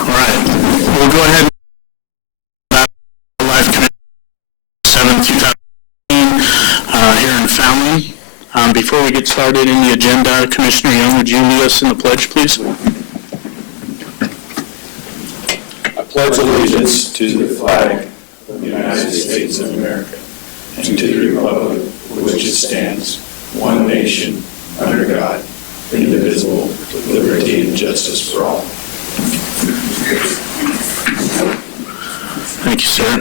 All right. We'll go ahead and live committee 7, 2018 here in Fallon. Before we get started in the agenda, Commissioner Young, would you lead us in the pledge, please? I pledge allegiance to the flag of the United States of America and to the republic for which it stands, one nation, under God, indivisible, with liberty and justice for all. Thank you, sir.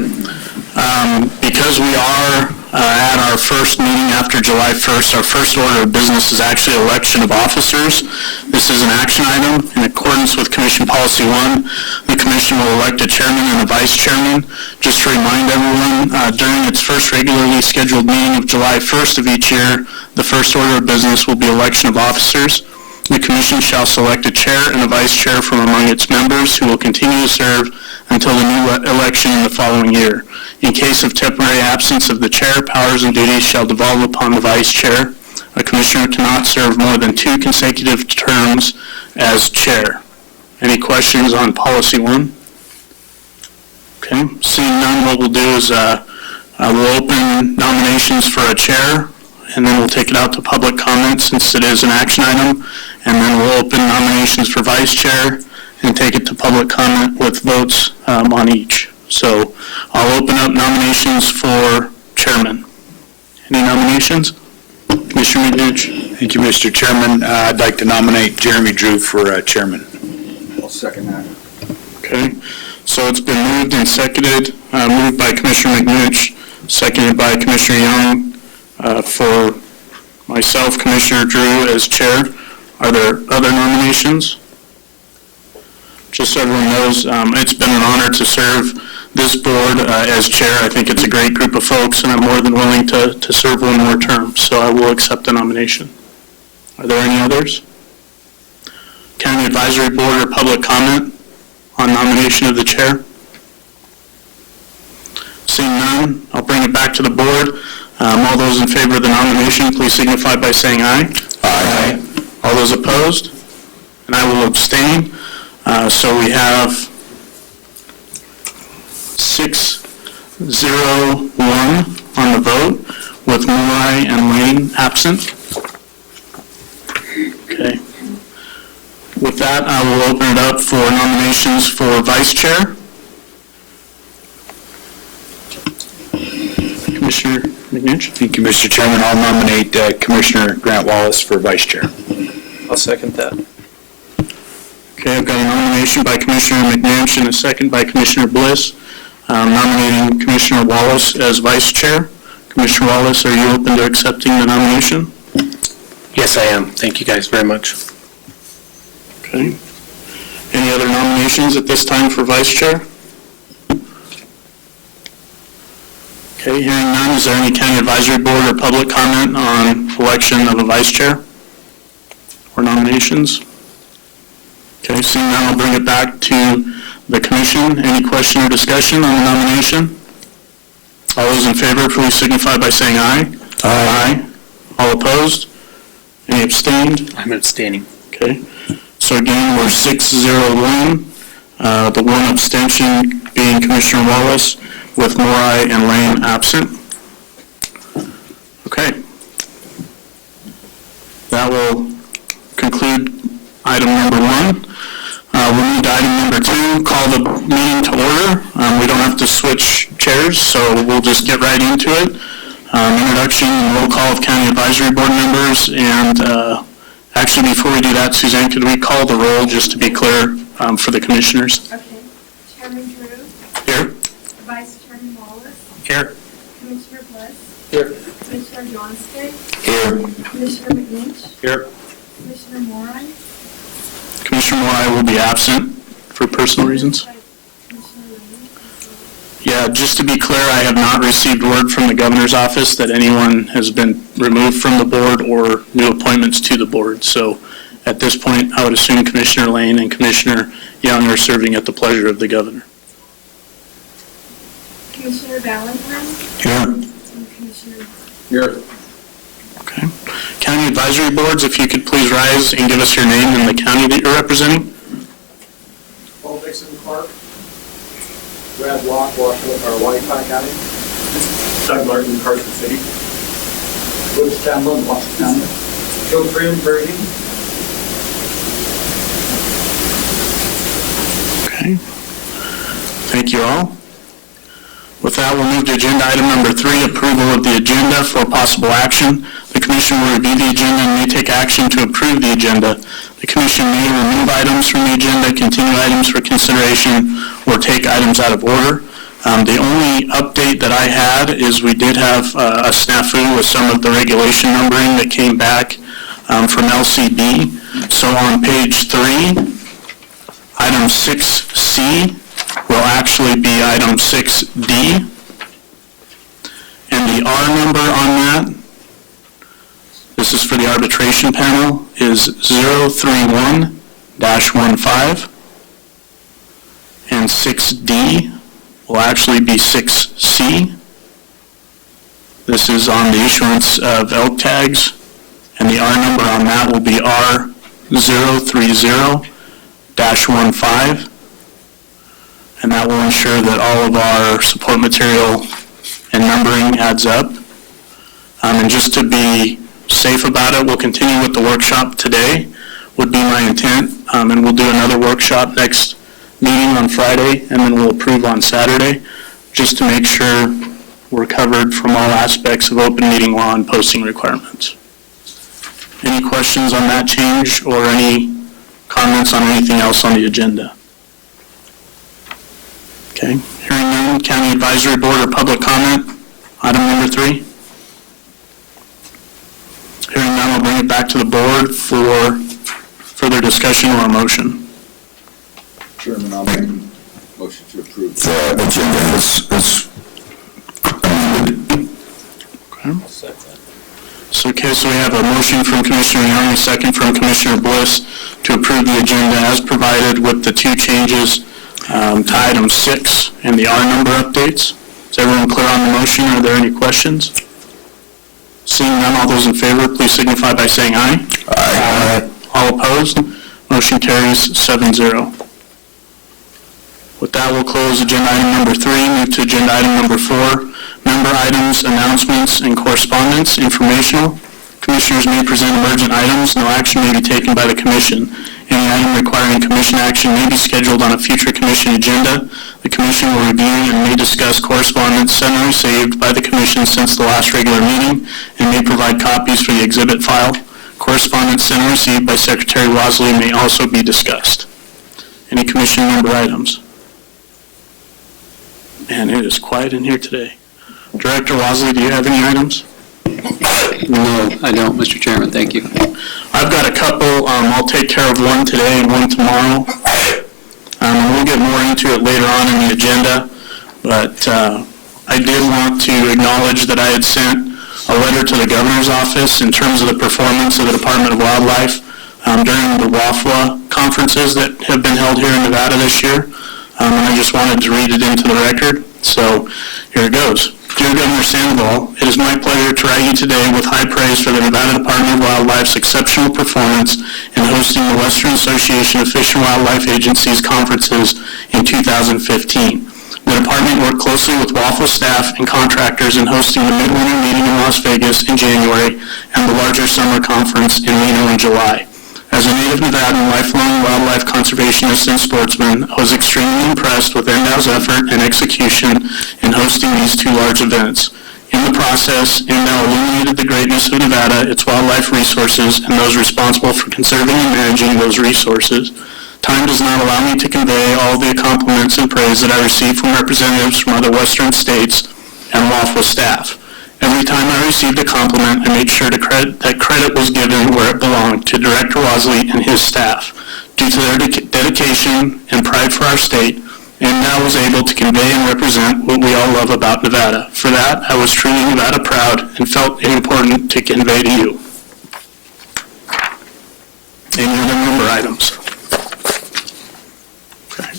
Because we are at our first meeting after July 1st, our first order of business is actually election of officers. This is an action item. In accordance with Commission Policy 1, the Commission will elect a chairman and a vice chairman. Just to remind everyone, during its first regularly scheduled meeting of July 1st of each year, the first order of business will be election of officers. The Commission shall select a chair and a vice chair from among its members who will continue to serve until the new election in the following year. In case of temporary absence of the chair, powers and duties shall devolve upon the vice chair. A commissioner cannot serve more than 2 consecutive terms as chair. Any questions on Policy 1? Okay, seeing none, what we'll do is we'll open nominations for a chair, and then we'll take it out to public comment since it is an action item, and then we'll open nominations for vice chair and take it to public comment with votes on each. So I'll open up nominations for chairman. Any nominations? Commissioner McNinch. Thank you, Mr. Chairman. I'd like to nominate Jeremy Drew for chairman. I'll second that. Okay, so it's been moved and seconded, moved by Commissioner McNinch, seconded by Commissioner Young, for myself, Commissioner Drew as chair. Are there other nominations? Just so everyone knows, it's been an honor to serve this board as chair. I think it's a great group of folks, and I'm more than willing to serve one more term, so I will accept the nomination. Are there any others? County Advisory Board or public comment on nomination of the chair? Seeing none, I'll bring it back to the board. All those in favor of the nomination, please signify by saying aye. Aye. All those opposed? And I will abstain. So we have 6-0-1 on the vote, with Morai and Lane absent. Okay. With that, I will open it up for nominations for vice chair. Commissioner McNinch. Thank you, Mr. Chairman. I'll nominate Commissioner Grant Wallace for vice chair. I'll second that. Okay, I've got a nomination by Commissioner McNinch and a second by Commissioner Bliss, nominating Commissioner Wallace as vice chair. Commissioner Wallace, are you open to accepting the nomination? Yes, I am. Thank you guys very much. Okay. Any other nominations at this time for vice chair? Okay, hearing none, is there any county advisory board or public comment on election of a vice chair or nominations? Okay, seeing none, I'll bring it back to the commission. Any question or discussion on the nomination? All those in favor, please signify by saying aye. Aye. All opposed? Any abstained? I'm abstaining. Okay. So again, we're 6-0-1. The one abstention being Commissioner Wallace, with Morai and Lane absent. Okay. That will conclude item number 1. We'll move to item number 2, call the meeting to order. We don't have to switch chairs, so we'll just get right into it. Introduction and roll call of county advisory board members, and actually before we do that, Suzanne, could we call the roll just to be clear for the commissioners? Okay. Chairman Drew. Here. Vice Chairman Wallace. Here. Commissioner Bliss. Here. Commissioner Johnston. Here. Commissioner McNinch. Here. Commissioner Morai. Commissioner Morai will be absent for personal reasons. Commissioner Lane. Yeah, just to be clear, I have not received word from the governor's office that anyone has been removed from the board or new appointments to the board. So at this point, I would assume Commissioner Lane and Commissioner Young are serving at the pleasure of the governor. Commissioner Valentine. Here. And Commissioner. Here. Okay. County advisory boards, if you could please rise and give us your name and the county that you're representing. Paul Jason Clark. Brad Block, Whitetown County. Doug Martin, Carson City. Woods Tamlin, Washington County. Joe Prim, Pershing. Okay. Thank you all. With that, we'll move to agenda item number 3, approval of the agenda for possible action. The commission will review the agenda and may take action to approve the agenda. The commission may remove items from the agenda, continue items for consideration, or take items out of order. The only update that I had is we did have a snafu with some of the regulation numbering that came back from LCB. So on page 3, item 6C will actually be item 6D. And the R number on that, this is for the arbitration panel, is 031-15. And 6D will actually be 6C. This is on the issuance of elk tags, and the R number on that will be R030-15. And that will ensure that all of our support material and numbering adds up. And just to be safe about it, we'll continue with the workshop today, would be my intent. And we'll do another workshop next meeting on Friday, and then we'll approve on Saturday, just to make sure we're covered from all aspects of open meeting law and posting requirements. Any questions on that change or any comments on anything else on the agenda? Okay, hearing none, County Advisory Board or public comment, item number 3. Hearing none, I'll bring it back to the board for further discussion or a motion. Chairman, I'll make a motion to approve the agenda as amended. Okay. So we have a motion from Commissioner Young, a second from Commissioner Bliss to approve the agenda as provided with the 2 changes to item 6 and the R number updates. Is everyone clear on the motion? Are there any questions? Seeing none, all those in favor, please signify by saying aye. Aye. All opposed? Motion carries 7-0. With that, we'll close agenda item number 3, move to agenda item number 4, member items, announcements, and correspondence, informational. Commissioners may present emergent items. No action may be taken by the commission. Any item requiring commission action may be scheduled on a future commission agenda. The commission will review and may discuss correspondence sent or received by the commission since the last regular meeting and may provide copies for the exhibit file. Correspondence sent or received by Secretary Wasley may also be discussed. Any commission member items? Man, it is quiet in here today. Director Wasley, do you have any items? No, I don't, Mr. Chairman. Thank you. I've got a couple. I'll take care of one today and one tomorrow. We'll get more into it later on in the agenda, but I did want to acknowledge that I had sent a letter to the governor's office in terms of the performance of the Department of Wildlife during the WAFWA conferences that have been held here in Nevada this year. And I just wanted to read it into the record. So here it goes. Dear Governor Sandoval, it is my pleasure to write you today with high praise for the Nevada Department of Wildlife's exceptional performance in hosting the Western Association of Fish and Wildlife Agencies conferences in 2015. The department worked closely with WAFWA staff and contractors in hosting the Midwinter meeting in Las Vegas in January and the larger summer conference in Reno in July. As a native Nevadan, lifelong wildlife conservationist and sportsman, I was extremely impressed with NDOW's effort and execution in hosting these 2 large events. In the process, NDOW illuminated the greatness of Nevada, its wildlife resources, and those responsible for conserving and managing those resources. Time does not allow me to convey all the compliments and praise that I received from representatives from other Western states and WAFWA staff. Every time I received a compliment, I made sure that credit was given where it belonged to Director Wasley and his staff. Due to their dedication and pride for our state, NDOW was able to convey and represent what we all love about Nevada. For that, I was truly Nevada proud and felt it important to convey to you. Any other member items? Okay.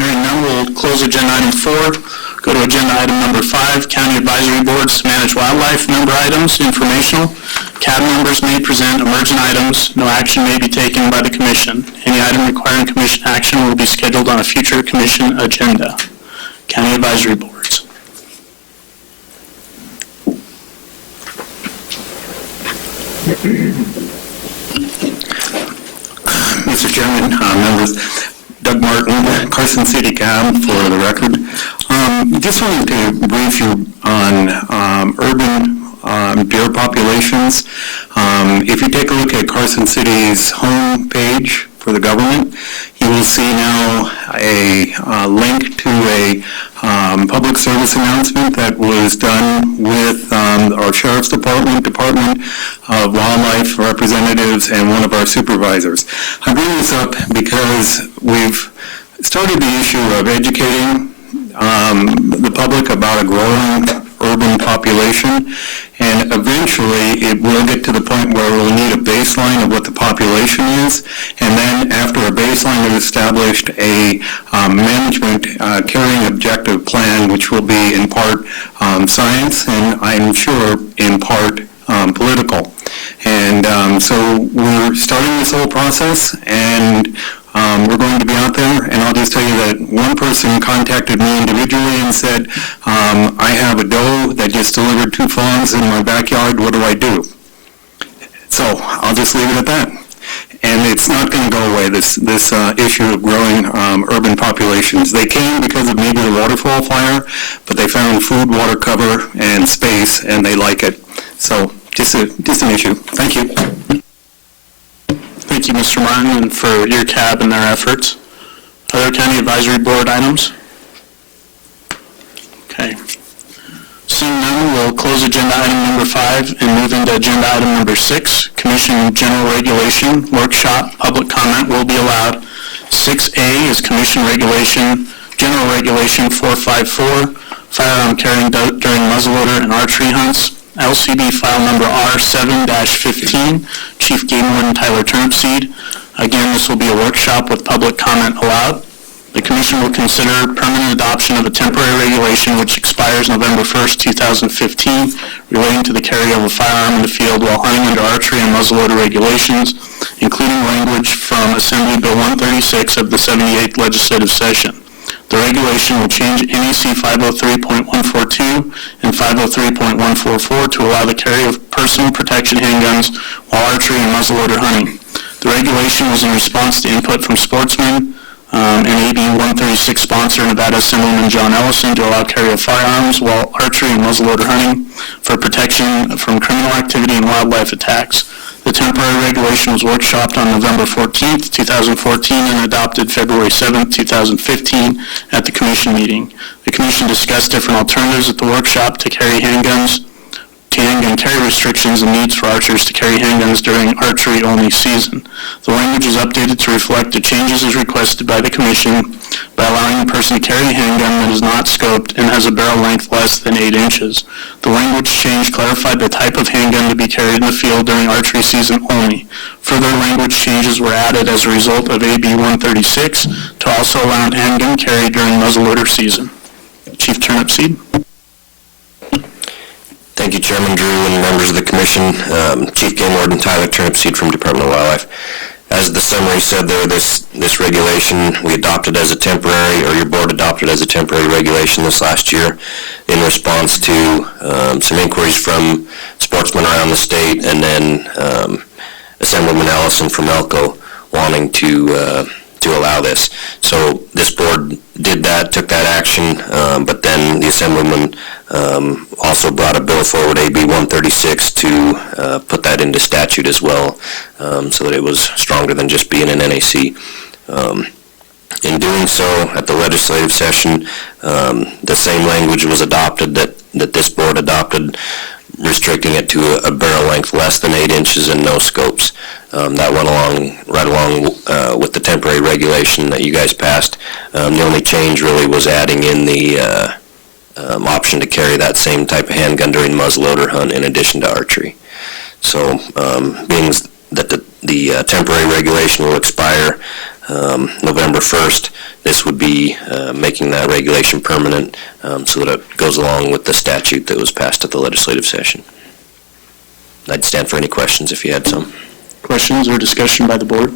Hearing none, we'll close agenda item 4. Go to agenda item number 5, County Advisory Boards to Manage Wildlife. Member items, informational. CAB members may present emergent items. No action may be taken by the commission. Any item requiring commission action will be scheduled on a future commission agenda. County advisory boards. Mr. Chairman, members, Doug Martin, Carson City CAB for the record. Just wanted to brief you on urban deer populations. If you take a look at Carson City's home page for the government, you will see now a link to a public service announcement that was done with our Sheriff's Department, Department of Wildlife representatives, and one of our supervisors. I bring this up because we've started the issue of educating the public about a growing urban population, and eventually it will get to the point where we'll need a baseline of what the population is, and then after a baseline is established, a management carrying objective plan, which will be in part science and I'm sure in part political. And so we're starting this whole process, and we're going to be out there, and I'll just tell you that one person contacted me individually and said, I have a doe that just delivered 2 fawns in my backyard, what do I do? So I'll just leave it at that. And it's not going to go away, this issue of growing urban populations. They came because of maybe the waterfall fire, but they found food, water cover, and space, and they like it. So just an issue. Thank you. Thank you, Mr. Martin, and for your CAB and their efforts. Other county advisory board items? Okay. Seeing none, we'll close agenda item number 5 and move into agenda item number 6. Commission general regulation workshop. Public comment will be allowed. 6A is commission regulation, general regulation 454, firearm carrying during muzzleloader and archery hunts. LCD file number R7-15, Chief Game Warden Tyler Turnipseed. Again, this will be a workshop with public comment allowed. The Commission will consider permanent adoption of a temporary regulation which expires November 1st, 2015, relating to the carry of a firearm in the field while hunting under archery and muzzleloader regulations, including language from Assembly Bill 136 of the 78th Legislative Session. The regulation will change NEC 503.142 and 503.144 to allow the carry of personal protection handguns while archery and muzzleloader hunting. The regulation was in response to input from sportsmen and AB 136 sponsor Nevada Assemblyman John Ellison to allow carry of firearms while archery and muzzleloader hunting for protection from criminal activity and wildlife attacks. The temporary regulation was workshopped on November 14th, 2014, and adopted February 7th, 2015 at the Commission meeting. The Commission discussed different alternatives at the workshop to carry handguns, to handgun carry restrictions and needs for archers to carry handguns during archery-only season. The language is updated to reflect the changes as requested by the Commission by allowing a person to carry a handgun that is not scoped and has a barrel length less than 8 inches. The language change clarified the type of handgun to be carried in the field during archery season only. Further language changes were added as a result of AB 136 to also allow handgun carry during muzzleloader season. Chief Turnipseed. Thank you, Chairman Drew and members of the Commission. Chief Game Warden Tyler Turnipseed from Department of Wildlife. As the summary said there, this regulation we adopted as a temporary, or your board adopted as a temporary regulation this last year in response to some inquiries from sportsmen around the state, and then Assemblyman Ellison from Elko wanting to allow this. So this board did that, took that action, but then the Assemblyman also brought a bill forward, AB 136, to put that into statute as well, so that it was stronger than just being an NAC. In doing so, at the legislative session, the same language was adopted that this board adopted, restricting it to a barrel length less than 8 inches and no scopes. That went right along with the temporary regulation that you guys passed. The only change really was adding in the option to carry that same type of handgun during muzzleloader hunt in addition to archery. So being that the temporary regulation will expire November 1st, this would be making that regulation permanent so that it goes along with the statute that was passed at the legislative session. I'd stand for any questions if you had some. Questions or discussion by the board?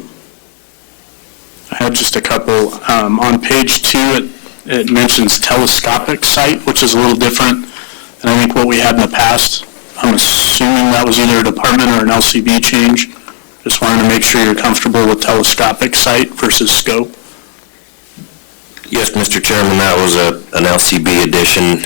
I had just a couple. On page 2, it mentions telescopic sight, which is a little different than I think what we had in the past. I'm assuming that was either a department or an LCB change. Just wanted to make sure you're comfortable with telescopic sight versus scope. Yes, Mr. Chairman, that was an LCB addition.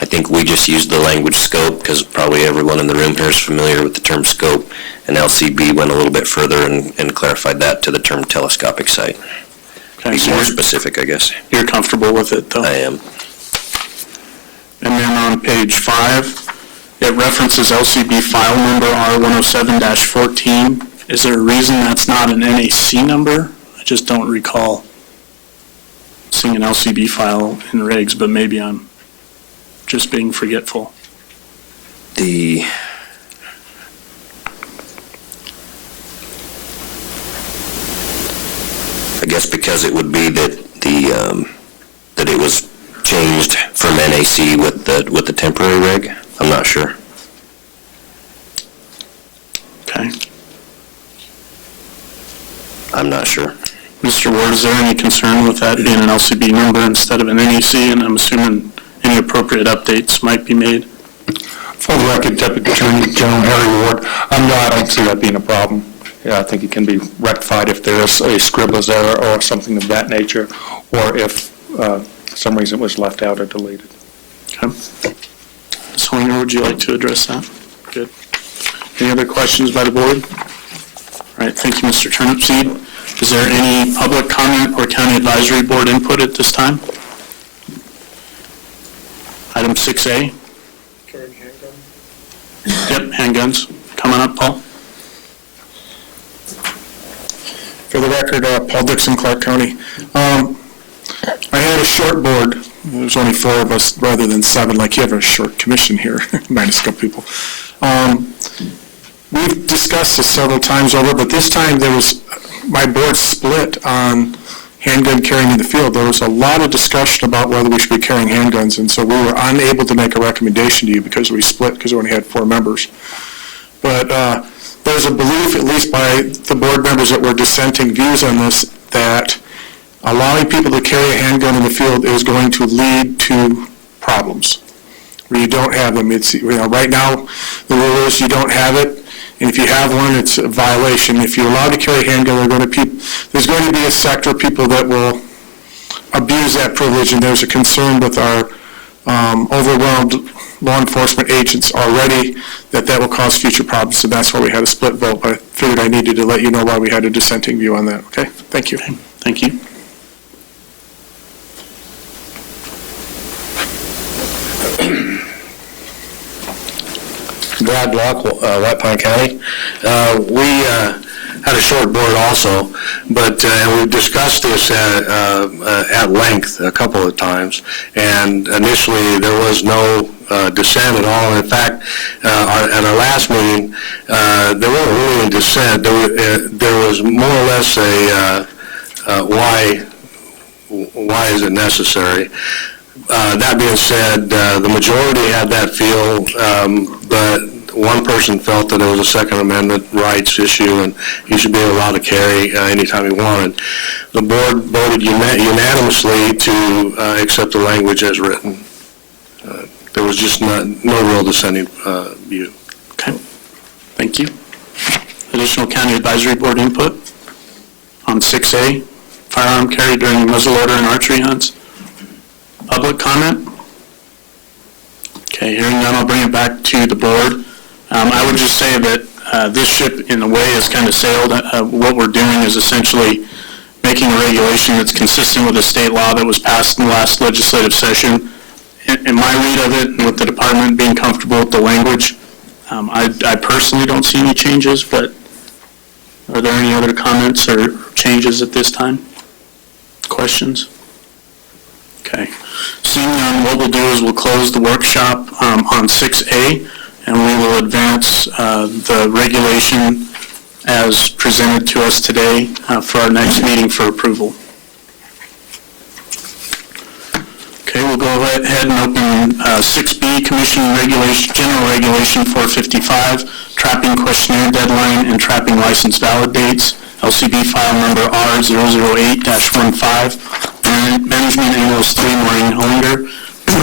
I think we just used the language scope because probably everyone in the room here is familiar with the term scope, and LCB went a little bit further and clarified that to the term telescopic sight. Okay, Be so more specific, I guess. you're comfortable with it, though? I am. And then on page 5, it references LCB file number R107-14. Is there a reason that's not an NAC number? I just don't recall seeing an LCB file in regs, but maybe I'm just being forgetful. I guess because it would be that that it was changed from NAC with the temporary reg. I'm not sure. Okay. I'm not sure. Mr. Ward, is there any concern with that being an LCB number instead of an NAC? And I'm assuming any appropriate updates might be made. For the record, Deputy Attorney General Harry Ward, I don't see that being a problem. Yeah, I think it can be rectified if there is a scribbles error or something of that nature, or if for some reason it was left out or deleted. Okay. Ms. Hoyner, would you like to address that? Good. Any other questions by the board? All right, thank you, Mr. Turnipseed. Is there any public comment or county advisory board input at this time? Item 6A. Carrying handgun. Yep, handguns. Coming up, Paul. For the record, Paul Dixon, Clark County. I had a short board. There was only 4 of us rather than 7, like you have a short commission here, minus a couple people. We've discussed this several times over, but this time my board split on handgun carrying in the field. There was a lot of discussion about whether we should be carrying handguns, and so we were unable to make a recommendation to you because we split, because we only had 4 members. But there's a belief, at least by the board members that were dissenting views on this, that allowing people to carry a handgun in the field is going to lead to problems where you don't have them. It's, right now, the rule is you don't have it, and if you have one, it's a violation. If you're allowed to carry a handgun, there's going to be a sector of people that will abuse that privilege, and there's a concern with our overwhelmed law enforcement agents already that will cause future problems, so that's why we had a split vote. But I figured I needed to let you know why we had a dissenting view on that, okay? Thank you. Thank you. Brad Block, White Pine County. We had a short board also, but and we've discussed this at length a couple of times, and initially there was no dissent at all. In fact, at our last meeting, there wasn't really a dissent. There was more or less a why is it necessary? That being said, the majority had that feel, but one person felt that it was a Second Amendment rights issue and he should be allowed to carry anytime he wanted. The board voted unanimously to accept the language as written. There was just no real dissenting view. Okay. Thank you. Additional county advisory board input on 6A, firearm carry during muzzleloader and archery hunts. Public comment? Okay, hearing none, I'll bring it back to the board. I would just say that this ship, in a way, has kind of sailed. What we're doing is essentially making a regulation that's consistent with the state law that was passed in the last legislative session. In my read of it, and with the department being comfortable with the language, I personally don't see any changes, but are there any other comments or changes at this time? Questions? Okay. Seeing none, what we'll do is we'll close the workshop on 6A, and we will advance the regulation as presented to us today for our next meeting for approval. Okay, we'll go go ahead and open 6B, Commission Regulation, General Regulation 455, Trapping Questionnaire Deadline and Trapping License Valid Dates, LCB file number R008-15, Management Analyst 3, Maureen Hollinger.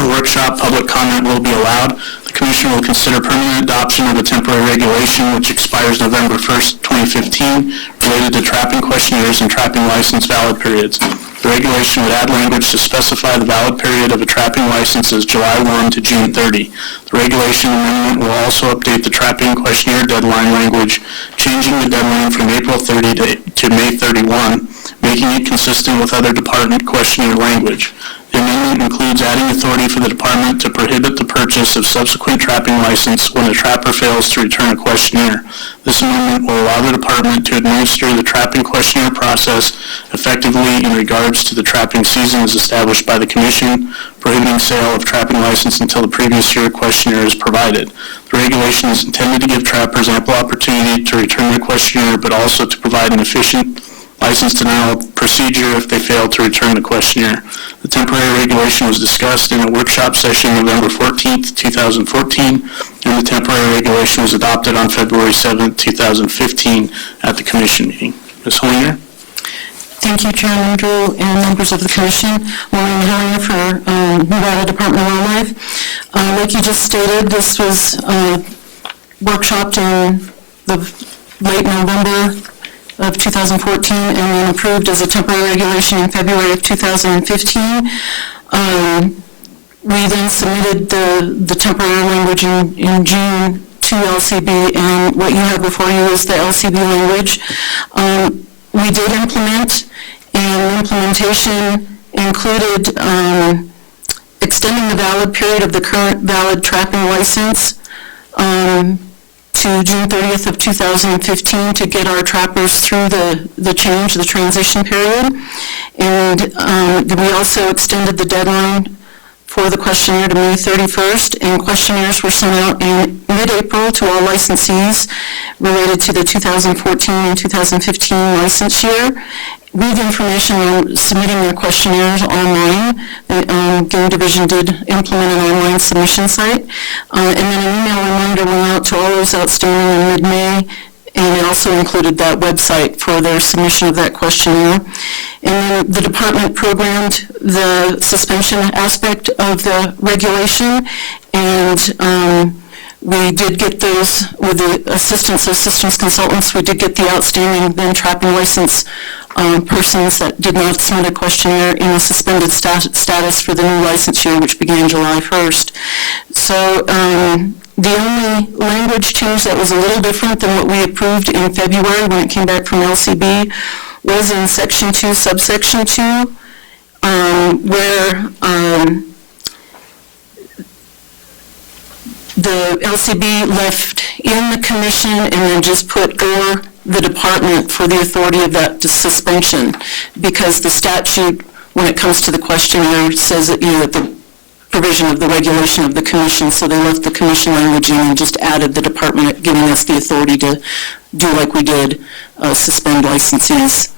Workshop, public comment will be allowed. The Commission will consider permanent adoption of a temporary regulation which expires November 1st, 2015, related to trapping questionnaires and trapping license valid periods. The regulation would add language to specify the valid period of a trapping license as July 1 to June 30. The regulation amendment will also update the trapping questionnaire deadline language, changing the deadline from April 30 to May 31, making it consistent with other department questionnaire language. The amendment includes adding authority for the department to prohibit the purchase of subsequent trapping license when a trapper fails to return a questionnaire. This amendment will allow the department to administer the trapping questionnaire process effectively in regards to the trapping season as established by the Commission, prohibiting sale of trapping license until the previous year questionnaire is provided. The regulation is intended to give trappers ample opportunity to return their questionnaire, but also to provide an efficient license denial procedure if they fail to return the questionnaire. The temporary regulation was discussed in a workshop session November 14th, 2014, and the temporary regulation was adopted on February 7th, 2015 at the Commission meeting. Ms. Hollinger? Thank you, Chairman Drew and members of the Commission. Maureen Hollinger for Nevada Department of Wildlife. Like you just stated, this was workshopped in the late November of 2014 and then approved as a temporary regulation in February of 2015. We then submitted the temporary language in June to LCB, and what you have before you is the LCB language. We did implement, and implementation included extending the valid period of the current valid trapping license to June 30th of 2015 to get our trappers through the change, the transition period. And we also extended the deadline for the questionnaire to May 31st, and questionnaires were sent out in mid-April to all licensees related to the 2014 and 2015 license year. With information on submitting their questionnaires online, the Game Division did implement an online submission site. And then an email reminder went out to all those outstanding in mid-May, and it also included that website for their submission of that questionnaire. And then the department programmed the suspension aspect of the regulation, and we did get those, with the assistance of systems consultants, we did get the outstanding then trapping license persons that did not submit a questionnaire in a suspended status for the new license year, which began July 1st. So the only language change that was a little different than what we approved in February when it came back from LCB was in Section 2, Subsection 2, where the LCB left in the Commission and then just put or the department for the authority of that suspension, because the statute, when it comes to the questionnaire, says that, that the provision of the regulation of the Commission, so they left the Commission language in and just added the department, giving us the authority to do like we did, suspend licensees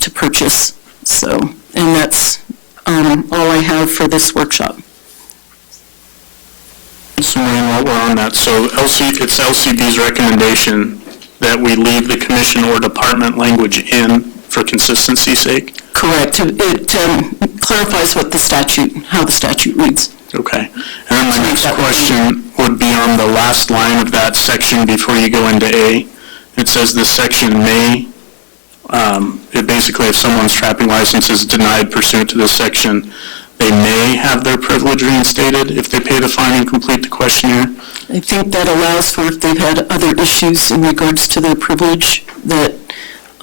to purchase. So, and that's all I have for this workshop. So while we're on that, so it's LCB's recommendation that we leave the Commission or department language in for consistency's sake? Correct. It clarifies what the statute, how the statute reads. Okay. And then my next question would be on the last line of that section before you go into A. It says this section may, it basically, if someone's trapping license is denied pursuant to this section, they may have their privilege reinstated if they pay the fine and complete the questionnaire. I think that allows for if they've had other issues in regards to their privilege that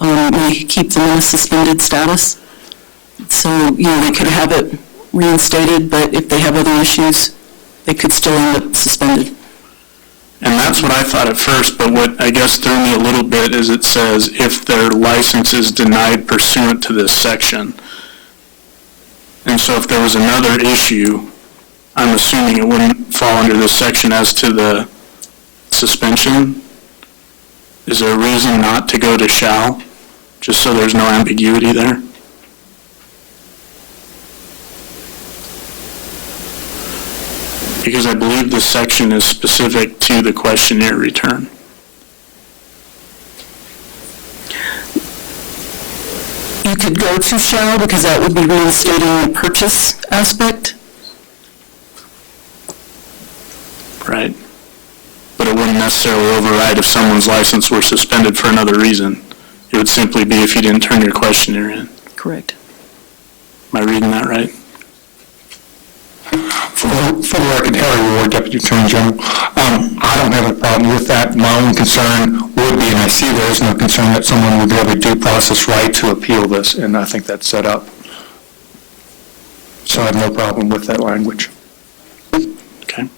may keep them in a suspended status. So, they could have it reinstated, but if they have other issues, they could still end up suspended. And that's what I thought at first, but what I guess threw me a little bit is it says if their license is denied pursuant to this section. And so if there was another issue, I'm assuming it wouldn't fall under this section as to the suspension. Is there a reason not to go to shall, just so there's no ambiguity there? Because I believe this section is specific to the questionnaire return. You could go to shall, because that would be reinstating the purchase aspect. Right. But it wouldn't necessarily override if someone's license were suspended for another reason. It would simply be if you didn't turn your questionnaire in. Correct. Am I reading that right? For the record, Harry Ward, Deputy Attorney General. I don't have a problem with that. My only concern would be, and I see there is no concern, that someone would have a due process right to appeal this, and I think that's set up. So I have no problem with that language. Okay.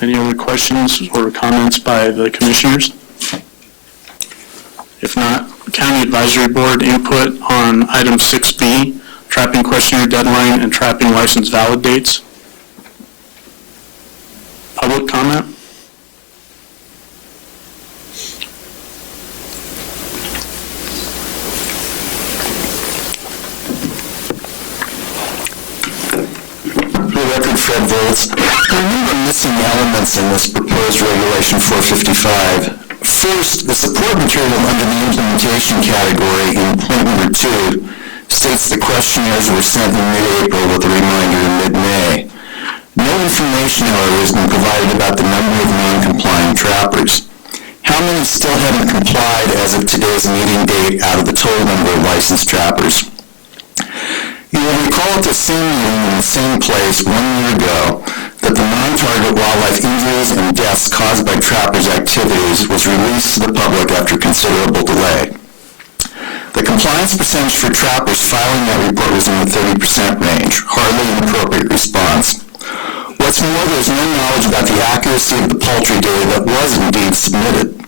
Any other questions or comments by the commissioners? If not, County Advisory Board input on item 6B, trapping questionnaire deadline and trapping license valid dates. Public comment? For the record, Fred Volz. I remember missing elements in this proposed Regulation 455. First, the support material under the implementation category in point number 2 states the questionnaires were sent in mid-April with a reminder in mid-May. No information, however, has been provided about the number of non-compliant trappers. How many still haven't complied as of today's meeting date out of the total number of licensed trappers? You will recall at the same meeting in the same place 1 year ago that the non-target wildlife injuries and deaths caused by trappers' activities was released to the public after considerable delay. The compliance percentage for trappers filing that report was in the 30% range, hardly an appropriate response. What's more, there's no knowledge about the accuracy of the poultry data that was indeed submitted.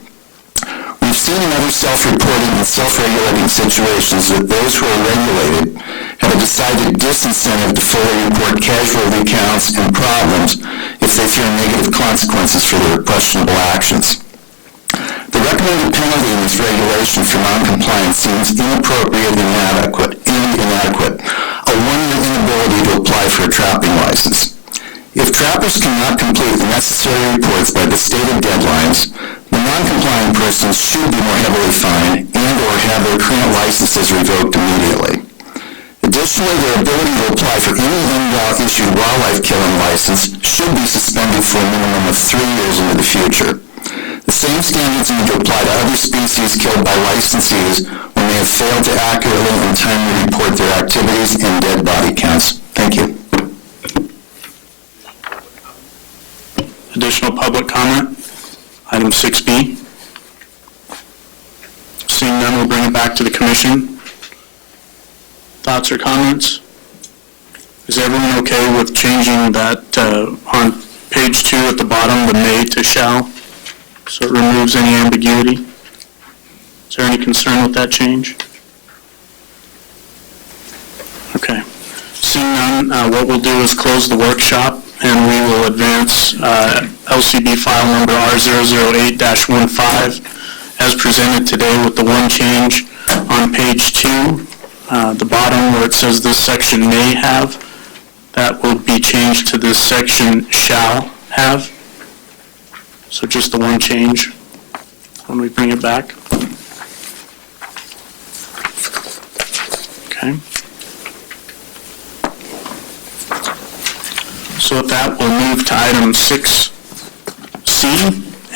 We've seen in other self-reporting and self-regulating situations that those who are regulated have a decided disincentive to fully report casualty counts and problems if they fear negative consequences for their questionable actions. The recommended penalty in this regulation for non-compliance seems inappropriate and inadequate, a one-year inability to apply for a trapping license. If trappers cannot complete the necessary reports by the stated deadlines, the non-compliant persons should be more heavily fined and/or have their current licenses revoked immediately. Additionally, their ability to apply for any issued wildlife killing license should be suspended for a minimum of 3 years into the future. The same standards need to apply to other species killed by licensees when they have failed to accurately and timely report their activities and dead body counts. Thank you. Additional public comment? Item 6B. Seeing none, we'll bring it back to the commission. Thoughts or comments? Is everyone okay with changing that on page 2 at the bottom, the may to shall? So it removes any ambiguity? Is there any concern with that change? Okay. Seeing none, what we'll do is close the workshop and we will advance LCB file number R008-15 as presented today with the one change on page 2, the bottom where it says this section may have, that will be changed to this section shall have. So just the one change when we bring it back. Okay. So with that, we'll move to item 6C.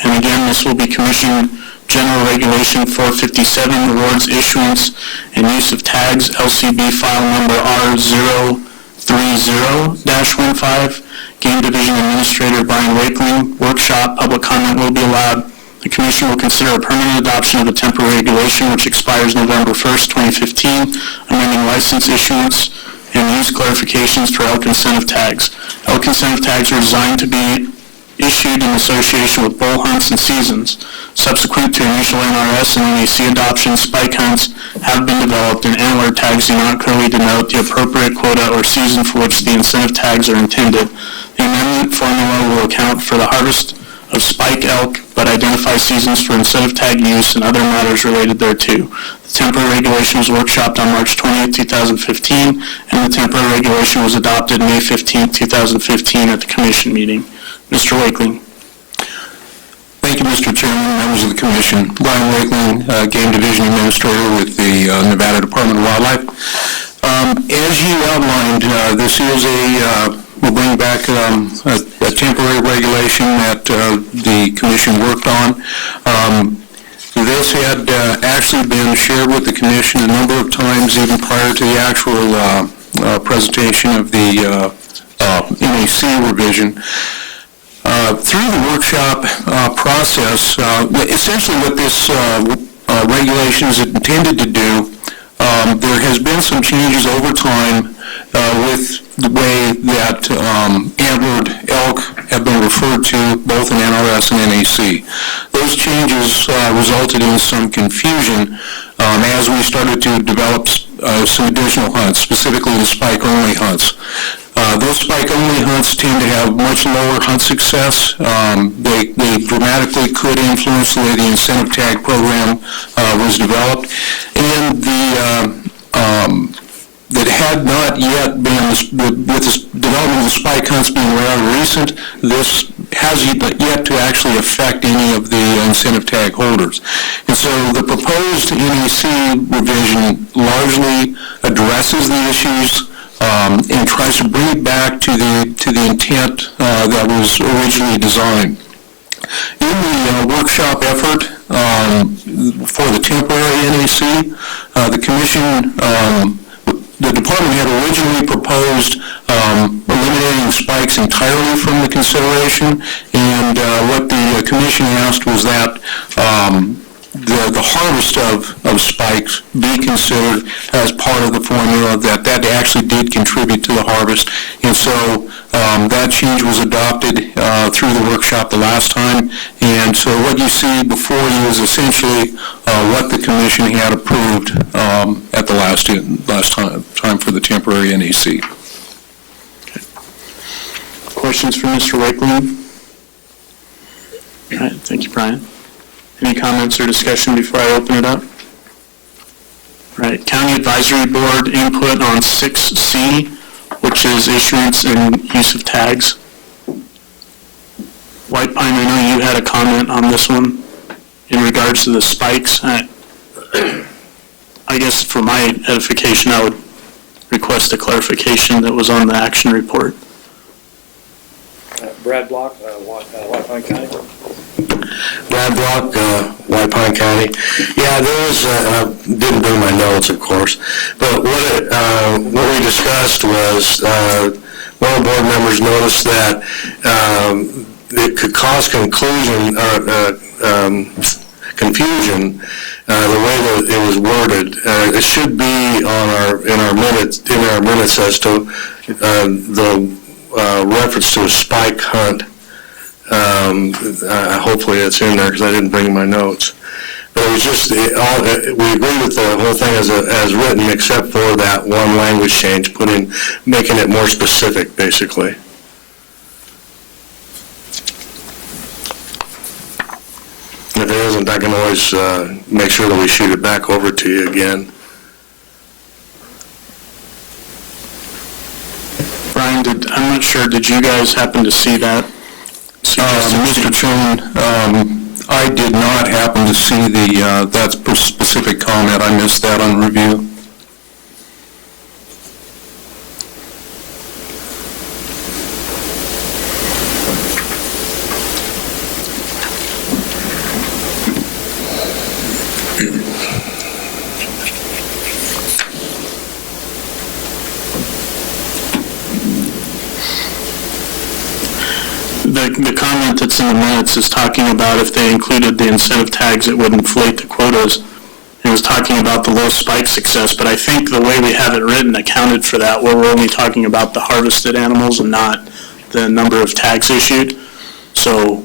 And again, this will be Commission General Regulation 457, awards issuance and use of tags, LCB file number R030-15. Game Division Administrator Brian Wakeling. Workshop, public comment will be allowed. The Commission will consider a permanent adoption of a temporary regulation which expires November 1st, 2015, amending license issuance and use clarifications for elk incentive tags. Elk incentive tags are designed to be issued in association with bull hunts and seasons. Subsequent to initial NRS and NAC adoption, spike hunts have been developed and antler tags do not clearly denote the appropriate quota or season for which the incentive tags are intended. The amendment formula will account for the harvest of spike elk, but identify seasons for incentive tag use and other matters related thereto. The temporary regulation was workshopped on March 20th, 2015, and the temporary regulation was adopted May 15th, 2015 at the commission meeting. Mr. Wakeling. Thank you, Mr. Chairman, members of the commission. Brian Wakeling, Game Division Administrator with the Nevada Department of Wildlife. As you outlined, this is we'll bring back a temporary regulation that the commission worked on. This had actually been shared with the commission a number of times, even prior to the actual presentation of the NAC revision. Through the workshop process, essentially what this regulation is intended to do, there has been some changes over time with the way that antlered elk have been referred to, both in NRS and NAC. Those changes resulted in some confusion as we started to develop some additional hunts, specifically the spike-only hunts. Those spike-only hunts tend to have much lower hunt success. They dramatically could influence the way the incentive tag program was developed. And that had not yet been, with this development of the spike hunts being rather recent, this has yet to actually affect any of the incentive tag holders. And so the proposed NAC revision largely addresses the issues and tries to bring it back to the intent that was originally designed. In the workshop effort for the temporary NAC, the commission, the department had originally proposed eliminating spikes entirely from the consideration, and what the commission asked was that the harvest of spikes be considered as part of the formula, that actually did contribute to the harvest. And so that change was adopted through the workshop the last time. And so what you see before you is essentially what the commission had approved at the last time for the temporary NAC. Questions for Mr. Wakeling? All right, thank you, Brian. Any comments or discussion before I open it up? All right, County Advisory Board input on 6C, which is issuance and use of tags. White Pine, I know you had a comment on this one in regards to the spikes. I guess for my edification, I would request a clarification that was on the action report. Brad Block, White Pine County. Brad Block, White Pine County. Yeah, there was, I didn't bring my notes, of course, but what we discussed was one of the board members noticed that it could cause confusion, the way that it was worded. It should be in our minutes as to the reference to a spike hunt. Hopefully it's in there because I didn't bring my notes. But it was just, we agree with the whole thing as written, except for that one language change, making it more specific, basically. If it isn't, I can always make sure that we shoot it back over to you again. Brian, I'm not sure, did you guys happen to see that? Mr. Chairman, I did not happen to see that specific comment. I missed that on review. The comment that's in the minutes is talking about if they included the incentive tags, it would inflate the quotas. It was talking about the low spike success, but I think the way we have it written accounted for that, where we're only talking about the harvested animals and not the number of tags issued. So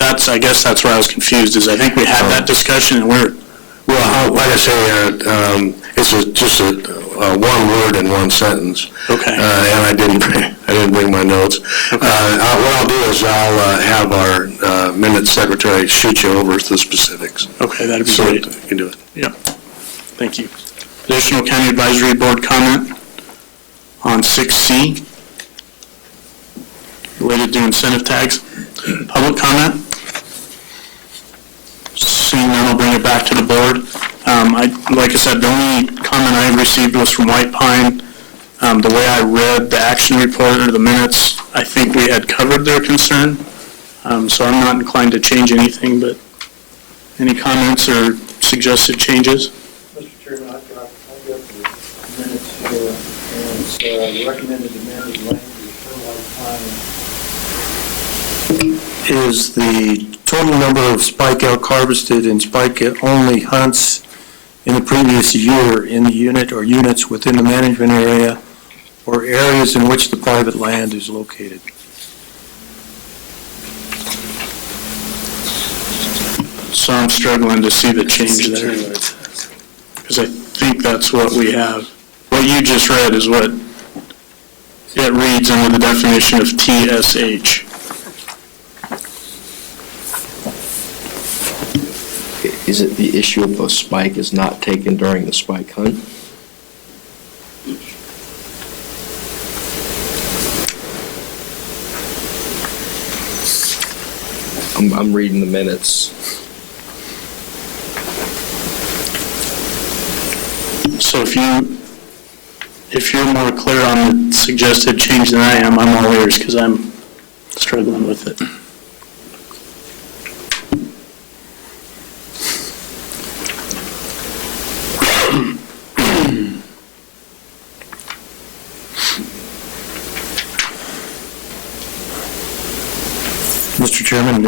I guess that's where I was confused, is I think we had that discussion and Well, like I say, it's just one word in one sentence. Okay. And I didn't bring my notes. Okay. What I'll do is I'll have our minute secretary shoot you over the specifics. Okay, that'd be So great. you can do it. Yep. Thank you. Additional County Advisory Board comment on 6C, related to incentive tags. Public comment? Seeing none, I'll bring it back to the board. Like I said, the only comment I received was from White Pine. The way I read the action report or the minutes, I think we had covered their concern. So I'm not inclined to change anything, but any comments or suggested changes? Mr. Chairman, I've got the minutes here, and it's the recommended amended language for White Pine is the total number of spike elk harvested and spike only hunts in the previous year in the unit or units within the management area or areas in which the private land is located. So I'm struggling to see the change there, because I think that's what we have. What you just read is what it reads under the definition of TSH. Is it the issue of a spike is not taken during the spike hunt? I'm reading the minutes. So if you're more clear on the suggested change than I am, I'm all ears, because I'm struggling with it. Mr. Chairman,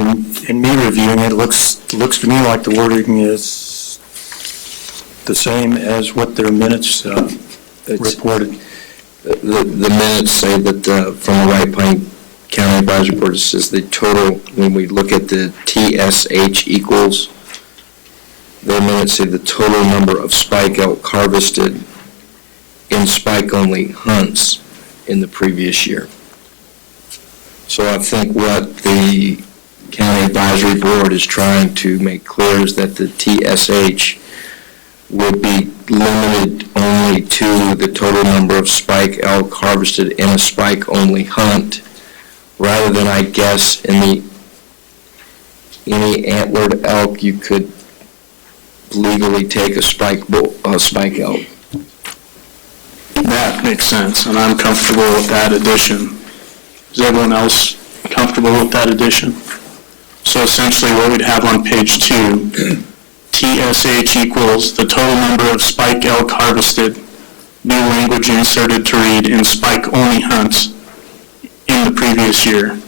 in me reviewing it, it looks to me like the wording is the same as what their minutes reported. The minutes say that from the White Pine County Advisory Board, it says the total, when we look at the TSH equals, their minutes say the total number of spike elk harvested in spike-only hunts in the previous year. So I think what the County Advisory Board is trying to make clear is that the TSH would be limited only to the total number of spike elk harvested in a spike-only hunt, rather than, I guess, any antlered elk you could legally take a spike elk. That makes sense, and I'm comfortable with that addition. Is everyone else comfortable with that addition? So essentially what we'd have on page 2, TSH equals the total number of spike elk harvested, new language inserted to read in spike-only hunts in the previous year.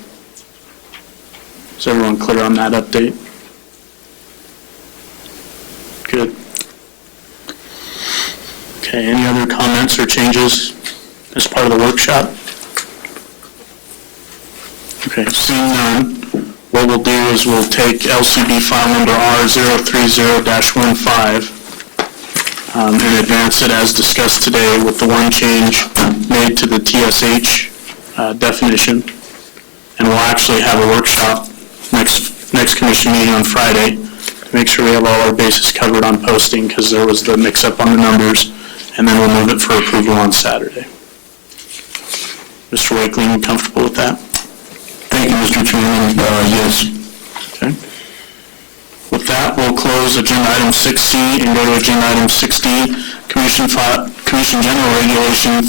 Is everyone clear on that update? Good. Okay, any other comments or changes as part of the workshop? Okay, seeing none, what we'll do is we'll take LCB file number R030-15 and advance it as discussed today with the one change made to the TSH definition. And we'll actually have a workshop next commission meeting on Friday to make sure we have all our bases covered on posting, because there was the mix-up on the numbers, and then we'll move it for approval on Saturday. Mr. Wakeling, you comfortable with that? Thank you, Mr. Chairman. Yes. Okay. With that, we'll close agenda item 6C and go to agenda item 6D, Commission General Regulation